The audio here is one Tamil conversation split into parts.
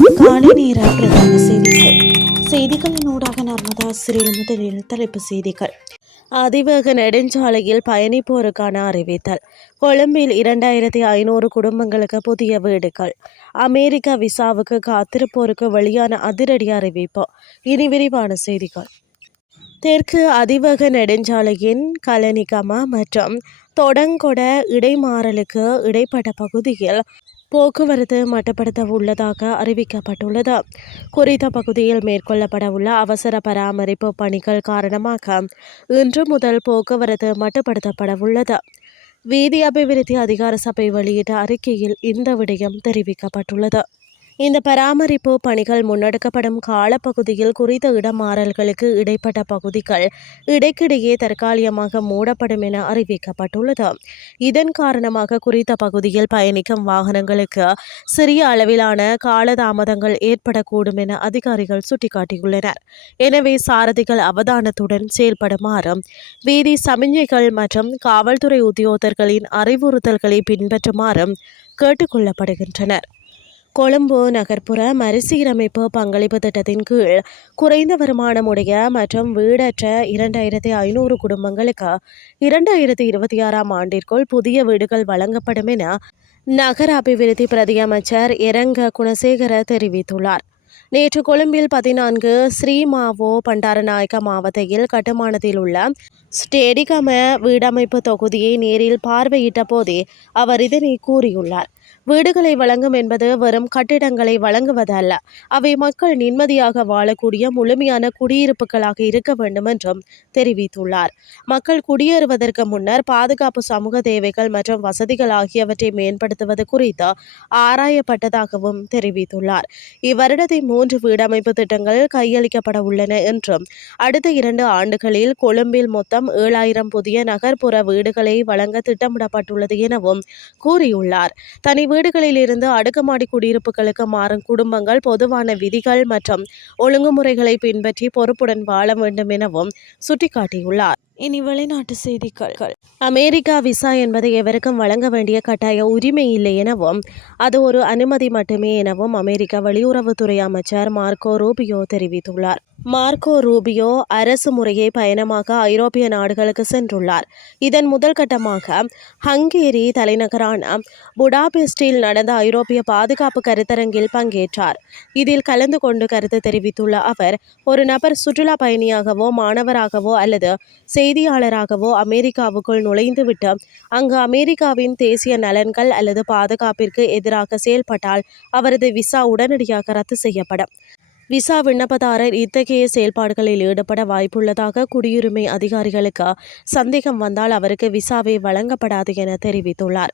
காலை நேர பிரதான செய்திகள். செய்திகளின் ஊடாக நர்மதா சிறில் முதலில் தலைப்பு செய்திகள். அதிவேக நெடுஞ்சாலையில் பயணிப்போருக்கான அறிவித்தல். கொழும்பில் 2500 குடும்பங்களுக்கு புதிய வீடுகள். அமெரிக்க விசாவுக்கு காத்திருப்போருக்கு வெளியான அதிரடி அறிவிப்பு. இனி விரிவான செய்திகள். தெற்கு அதிவேக நெடுஞ்சாலையின் கலனிகம மற்றும் தொடங்கொட இடைமாறலுக்கு இடைப்பட்ட பகுதியில் போக்குவரத்து மட்டுப்படுத்த உள்ளதாக அறிவிக்கப்பட்டுள்ளது. குறித்த பகுதியில் மேற்கொள்ளப்பட உள்ள அவசர பராமரிப்பு பணிகள் காரணமாக இன்று முதல் போக்குவரத்து மட்டுப்படுத்தப்பட உள்ளது. வீதி அபிவிருத்தி அதிகார சபை வெளியிட்ட அறிக்கையில் இந்த விடயம் தெரிவிக்கப்பட்டுள்ளது. இந்த பராமரிப்பு பணிகள் முன்னெடுக்கப்படும் காலப்பகுதியில் குறித்த இடமாறல்களுக்கு இடைப்பட்ட பகுதிகள் இடைக்கிடையே தற்காலிகமாக மூடப்படும் என அறிவிக்கப்பட்டுள்ளது. இதன் காரணமாக குறித்த பகுதியில் பயணிக்கும் வாகனங்களுக்கு சிறிய அளவிலான காலதாமதங்கள் ஏற்படக்கூடும் என அதிகாரிகள் சுட்டிக்காட்டியுள்ளனர். எனவே சாரதிகள் அவதானத்துடன் செயல்படுமாறு வீதி சமிஞ்ஞைகள் மற்றும் காவல்துறை உத்தியோகத்தர்களின் அறிவுறுத்தல்களை பின்பற்றுமாறு கேட்டுக் கொள்ளப்படுகின்றனர். கொழும்பு நகர்ப்புற மறுசீரமைப்பு பங்களிப்பு திட்டத்தின் கீழ் குறைந்த வருமானமுடைய மற்றும் வீடற்ற 2500 குடும்பங்களுக்கு 2026 ஆண்டிற்குள் புதிய வீடுகள் வழங்கப்படும் என நகர அபிவிருத்தி பிரதி அமைச்சர் இரங்க குணசேகர தெரிவித்துள்ளார். நேற்று கொழும்பில் 14 ஸ்ரீமாவோ பண்டாரநாயக்க மாவட்டத்தில் கட்டுமானத்தில் உள்ள ஸ்டேடிகம வீடமைப்பு தொகுதியை நேரில் பார்வையிட்ட போதே அவர் இதனை கூறியுள்ளார். வீடுகளை வழங்கும் என்பது வெறும் கட்டிடங்களை வழங்குவதல்ல, அவை மக்கள் நிம்மதியாக வாழக்கூடிய முழுமையான குடியிருப்புகளாக இருக்க வேண்டும் என்றும் தெரிவித்துள்ளார். மக்கள் குடியேறுவதற்கு முன்னர் பாதுகாப்பு, சமூக தேவைகள் மற்றும் வசதிகள் ஆகியவற்றை மேம்படுத்துவது குறித்து ஆராயப்பட்டதாகவும் தெரிவித்துள்ளார். இவ்வருடத்தின் 3 வீடமைப்பு திட்டங்கள் கையளிக்கப்பட உள்ளன என்றும் அடுத்த 2 ஆண்டுகளில் கொழும்பில் மொத்தம் 7000 புதிய நகர்ப்புற வீடுகளை வழங்க திட்டமிடப்பட்டுள்ளது எனவும் கூறியுள்ளார். தனி வீடுகளில் இருந்து அடுக்குமாடி குடியிருப்புகளுக்கு மாறும் குடும்பங்கள் பொதுவான விதிகள் மற்றும் ஒழுங்குமுறைகளை பின்பற்றி பொறுப்புடன் வாழ வேண்டும் எனவும் சுட்டிக்காட்டியுள்ளார். இனி வெளிநாட்டு செய்திகள். அமெரிக்கா விசா என்பதை எவருக்கும் வழங்க வேண்டிய கட்டாய உரிமை இல்லை எனவும் அது ஒரு அனுமதி மட்டுமே எனவும் அமெரிக்க வெளியுறவுத்துறை அமைச்சர் மார்க்கோ ரூபியோ தெரிவித்துள்ளார். மார்க்கோ ரூபியோ அரசு முறையை பயணமாக ஐரோப்பிய நாடுகளுக்கு சென்றுள்ளார். இதன் முதல் கட்டமாக ஹங்கேரி தலைநகரான புடாபெஸ்டில் நடந்த ஐரோப்பிய பாதுகாப்பு கருத்தரங்கில் பங்கேற்றார். இதில் கலந்து கொண்டு கருத்து தெரிவித்துள்ள அவர், ஒரு நபர் சுற்றுலா பயணியாகவோ மாணவராகவோ அல்லது செய்தியாளராகவோ அமெரிக்காவுக்குள் நுழைந்துவிட்டு அங்கு அமெரிக்காவின் தேசிய நலன்கள் அல்லது பாதுகாப்பிற்கு எதிராக செயல்பட்டால் அவரது விசா உடனடியாக ரத்து செய்யப்படும். விசா விண்ணப்பதாரர் இத்தகைய செயல்பாடுகளில் ஈடுபட வாய்ப்புள்ளதாக குடியுரிமை அதிகாரிகளுக்கு சந்தேகம் வந்தால் அவருக்கு விசாவே வழங்கப்படாது என தெரிவித்துள்ளார்.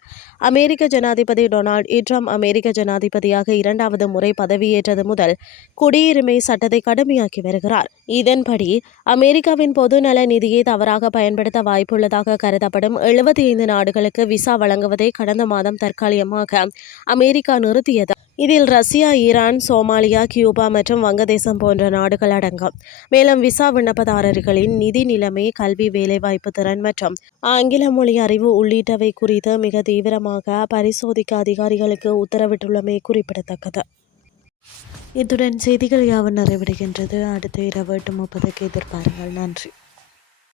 அமெரிக்க ஜனாதிபதி டொனால்ட் ட்ரம்ப் அமெரிக்க ஜனாதிபதியாக 2வது முறை பதவியேற்றது முதல் குடியுரிமை சட்டத்தை கடுமையாக்கி வருகிறார். இதன்படி அமெரிக்காவின் பொதுநல நிதியை தவறாக பயன்படுத்த வாய்ப்புள்ளதாக கருதப்படும் 75 நாடுகளுக்கு விசா வழங்குவதை கடந்த மாதம் தற்காலிகமாக அமெரிக்கா நிறுத்தியது. இதில் ரஷ்யா, ஈரான், சோமாலியா, கியூபா மற்றும் வங்கதேசம் போன்ற நாடுகள் அடங்கும். மேலும் விசா விண்ணப்பதாரர்களின் நிதி நிலைமை, கல்வி, வேலைவாய்ப்பு திறன் மற்றும் ஆங்கில மொழி அறிவு உள்ளிட்டவை குறித்து மிக தீவிரமாக பரிசோதிக்க அதிகாரிகளுக்கு உத்தரவிட்டுள்ளமை குறிப்பிடத்தக்கது. இத்துடன் செய்திகள் யாவும் நிறைவடைகின்றது. அடுத்த இரவு 8:30 எதிர்பாருங்கள். நன்றி.